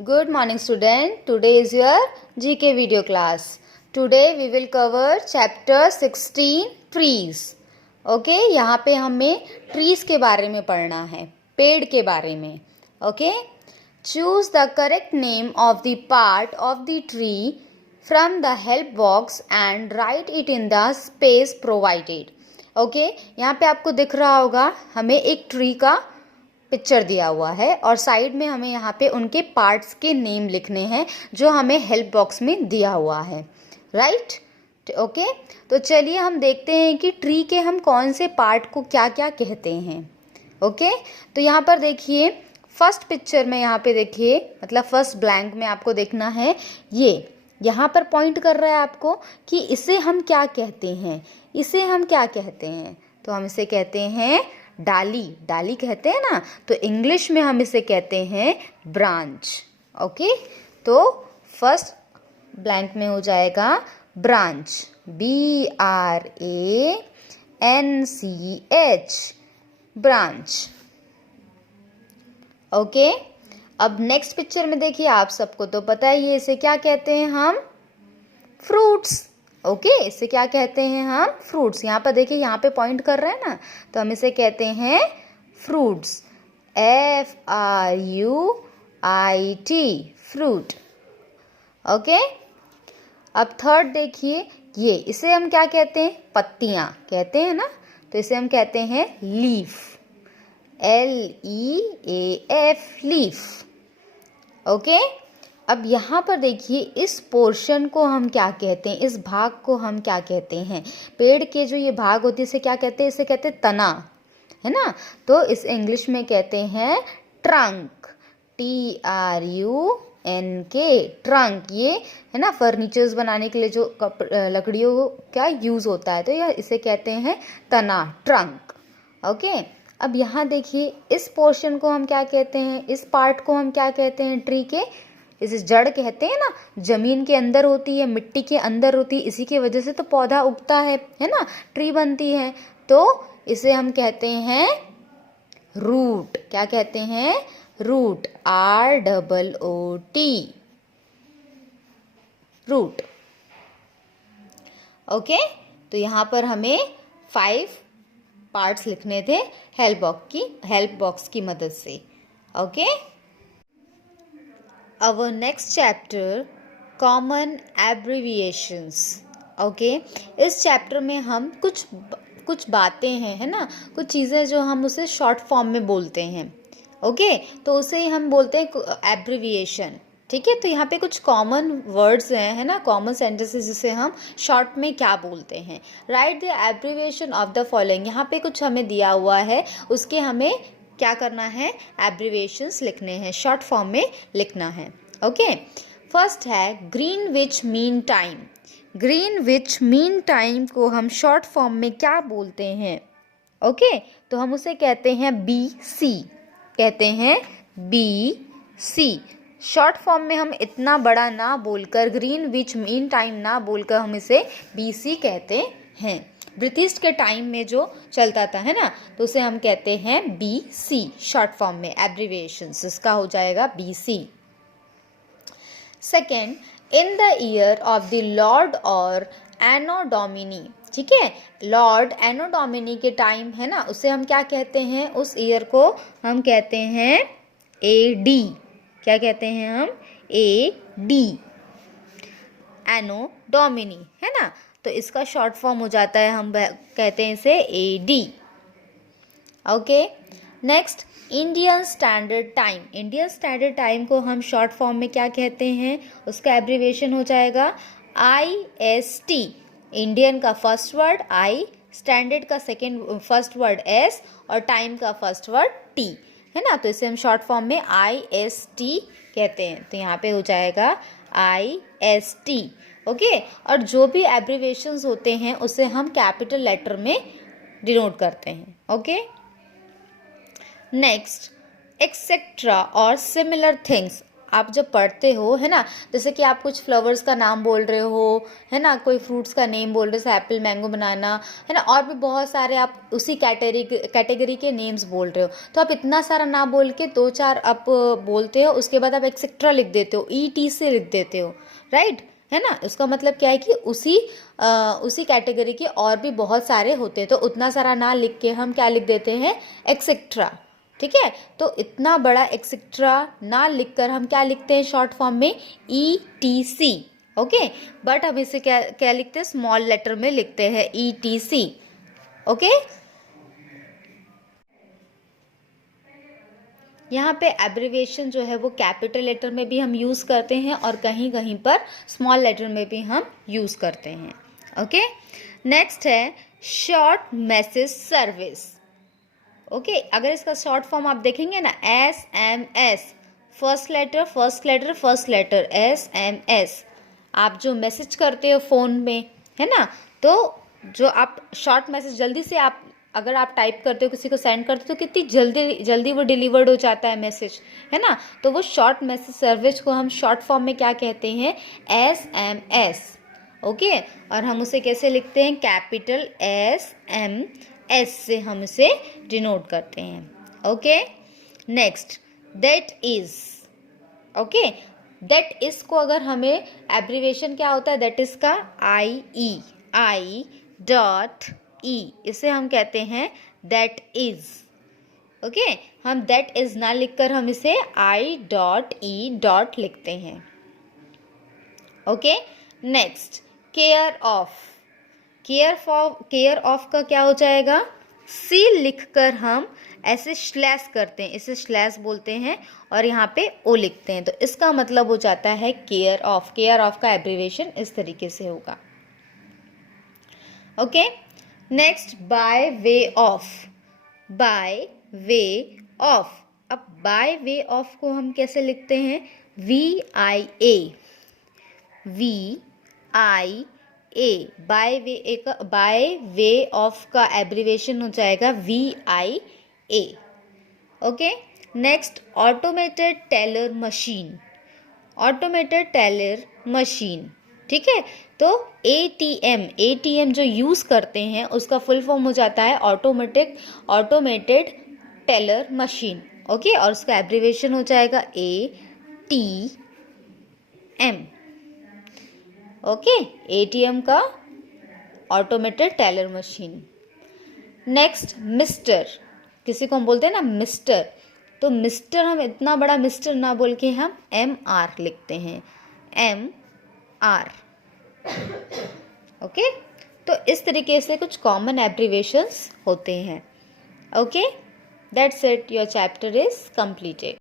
Good morning student. Today is your GK video class. Today we will cover chapter 16 trees. Okay, यहाँ पे हमें trees के बारे में पढ़ना है, पेड़ के बारे में. Okay, choose the correct name of the part of the tree from the help box and write it in the space provided. Okay, यहाँ पे आपको दिख रहा होगा हमें एक ट्री का पिक्चर दिया हुआ है और साइड में हमें यहाँ पे उनके पार्ट्स के नेम लिखने हैं जो हमें हेल्प बॉक्स में दिया हुआ है. राइट. ओके, तो चलिए हम देखते हैं कि ट्री के हम कौन से पार्ट को क्या क्या कहते हैं. ओके, तो यहाँ पर देखिए फर्स्ट पिक्चर में, यहाँ पे देखिए मतलब फर्स्ट ब्लैंक में आपको देखना है, ये यहाँ पर पॉइंट कर रहा है आपको कि इसे हम क्या कहते हैं. इसे हम क्या कहते हैं, तो हम इसे कहते हैं डाली. डाली कहते हैं ना, तो इंग्लिश में हम इसे कहते हैं ब्रांच. ओके, तो फर्स्ट ब्लैंक में हो जाएगा ब्रांच, BRANCH, ब्रांच. ओके, अब नेक्स्ट पिक्चर में देखिए, आप सबको तो पता ही है इसे क्या कहते हैं हम, फ्रूट्स. ओके, इसे क्या कहते हैं हम, फ्रूट्स. यहाँ पर देखिए, यहाँ पे पॉइंट कर रहे हैं ना, तो हम इसे कहते हैं फ्रूट्स, FRUIT, फ्रूट. ओके, अब थर्ड देखिए, ये इसे हम क्या कहते हैं, पत्तियाँ कहते हैं ना, तो इसे हम कहते हैं लीफ, LEAF, लीफ. ओके, अब यहाँ पर देखिए इस पोर्शन को हम क्या कहते हैं, इस भाग को हम क्या कहते हैं, पेड़ के जो ये भाग होती है इसे क्या कहते हैं, इसे कहते हैं तना, है ना. तो इस इंग्लिश में कहते हैं ट्रंक, TRUNK, ट्रंक. ये है ना फर्नीचर्स बनाने के लिए जो लकड़ियों का यूज़ होता है, तो यह इसे कहते हैं तना, ट्रंक. ओके, अब यहाँ देखिए इस पोर्शन को हम क्या कहते हैं, इस पार्ट को हम क्या कहते हैं ट्री के, इसे जड़ कहते हैं ना, जमीन के अंदर होती है, मिट्टी के अंदर होती है, इसी की वजह से तो पौधा उगता है ना, ट्री बनती है. तो इसे हम कहते हैं रूट. क्या कहते हैं, रूट, ROOT, रूट. ओके, तो यहाँ पर हमें 5 पार्ट्स लिखने थे हेल्प बॉक्स की मदद से. Okay, our next chapter, common abbreviations. Okay, इस चैप्टर में हम कुछ बातें हैं, है ना, कुछ चीज़ें जो हम उसे शॉर्ट फॉर्म में बोलते हैं. ओके, तो उसे ही हम बोलते हैं एब्रीविएशन. ठीक है, तो यहाँ पे कुछ कॉमन वर्ड्स हैं, है ना, कॉमन सेंटेंसेस जिसे हम शॉर्ट में क्या बोलते हैं. Right the abbreviation of the following. यहाँ पे कुछ हमें दिया हुआ है, उसके हमें क्या करना है, एब्रीविएशंस लिखने हैं, शॉर्ट फॉर्म में लिखना है. ओके, फर्स्ट है Greenwich mean time. Greenwich mean time को हम शॉर्ट फॉर्म में क्या बोलते हैं. ओके, तो हम उसे कहते हैं BC, कहते हैं BC. शॉर्ट फॉर्म में हम इतना बड़ा ना बोलकर, ग्रीनविच मीन टाइम ना बोलकर हम इसे BC कहते हैं. ब्रिटिश के टाइम में जो चलता था, है ना, तो उसे हम कहते हैं BC शॉर्ट फॉर्म में, एब्रीविएशंस इसका हो जाएगा BC. Second, in the year of the Lord और एनो डोमिनी. ठीक है, लॉर्ड एनो डोमिनी के टाइम, है ना, उसे हम क्या कहते हैं, उस ईयर को हम कहते हैं AD. क्या कहते हैं हम, AD, एनो डोमिनी, है ना, तो इसका शॉर्ट फॉर्म हो जाता है, हम कहते हैं इसे AD. Okay, next Indian standard time. Indian standard time को हम शॉर्ट फॉर्म में क्या कहते हैं, उसका एब्रीविएशन हो जाएगा IST. इंडियन का फर्स्ट वर्ड I, स्टैंडर्ड का फर्स्ट वर्ड S और टाइम का फर्स्ट वर्ड T, है ना, तो इसे हम शॉर्ट फॉर्म में IST कहते हैं. तो यहाँ पे हो जाएगा IST. ओके, और जो भी एब्रीविएशंस होते हैं उसे हम कैपिटल लेटर में डिनोट करते हैं. ओके, नेक्स्ट एक्सेट्रा और सिमिलर थिंग्स. आप जब पढ़ते हो, है ना, जैसे कि आप कुछ फ्लावर्स का नाम बोल रहे हो, है ना, कोई फ्रूट्स का नेम बोल रहे हो, जैसे एप्पल, मैंगो, बनाना, है ना, और भी बहुत सारे आप उसी कैटेगरी के नेम्स बोल रहे हो, तो आप इतना सारा ना बोल के 2-4 आप बोलते हो, उसके बाद आप एक्सेट्रा लिख देते हो, ETC लिख देते हो, राइट, है ना। उसका मतलब क्या है कि उसी कैटेगरी के और भी बहुत सारे होते हैं, तो उतना सारा ना लिख के हम क्या लिख देते हैं, एक्सेट्रा, ठीक है। तो इतना बड़ा एक्सेट्रा ना लिखकर हम क्या लिखते हैं शॉर्ट फॉर्म में, ETC, ओके। बट हम इसे क्या क्या लिखते हैं, स्मॉल लेटर में लिखते हैं, ETC, ओके। यहाँ पे एब्रिविएशन जो है वो कैपिटल लेटर में भी हम यूज़ करते हैं और कहीं कहीं पर स्मॉल लेटर में भी हम यूज़ करते हैं, ओके। नेक्स्ट है शॉर्ट मैसेज सर्विस, ओके। अगर इसका शॉर्ट फॉर्म आप देखेंगे ना, SMS, फर्स्ट लेटर SMS, आप जो मैसेज करते हो फ़ोन में, है ना, तो जो आप शॉर्ट मैसेज जल्दी से आप अगर आप टाइप करते हो, किसी को सेंड करते हो, तो कितनी जल्दी जल्दी वो डिलीवर्ड हो जाता है मैसेज, है ना। तो वो शॉर्ट मैसेज सर्विस को हम शॉर्ट फॉर्म में क्या कहते हैं, SMS, ओके। और हम उसे कैसे लिखते हैं, कैपिटल SMS से हम इसे डिनोट करते हैं, okay. Next that is, okay. That is को अगर हमें एब्रीविएशन क्या होता है, दैट इज का I.E, इसे हम कहते हैं दैट इज, ओके। हम दैट इज ना लिखकर हम इसे I.E. लिखते हैं, okay. Next care of, care of का क्या हो जाएगा, C लिखकर हम ऐसे स्लैश करते हैं, इसे स्लैश बोलते हैं, और यहाँ पे O लिखते हैं, तो इसका मतलब हो जाता है केयर ऑफ। केयर ऑफ का एब्रीविएशन इस तरीके से होगा, okay. Next by way of, by way of. अब बाय वे ऑफ को हम कैसे लिखते हैं, VIA, बाय वे ऑफ का एब्रीविएशन हो जाएगा VIA, okay. Next automated teller machine, automated teller machine, ठीक है। तो ATM जो यूज़ करते हैं उसका फुल फॉर्म हो जाता है ऑटोमेटेड टेलर मशीन, ओके। और उसका एब्रीविएशन हो जाएगा ATM, ओके। ATM का automated teller machine. Next mister, किसी को हम बोलते हैं ना मिस्टर, तो मिस्टर हम इतना बड़ा मिस्टर ना बोल के हम MR लिखते हैं, MR, ओके। तो इस तरीके से कुछ कॉमन एब्रीविएशंस होते हैं, okay. That's it, your chapter is completed.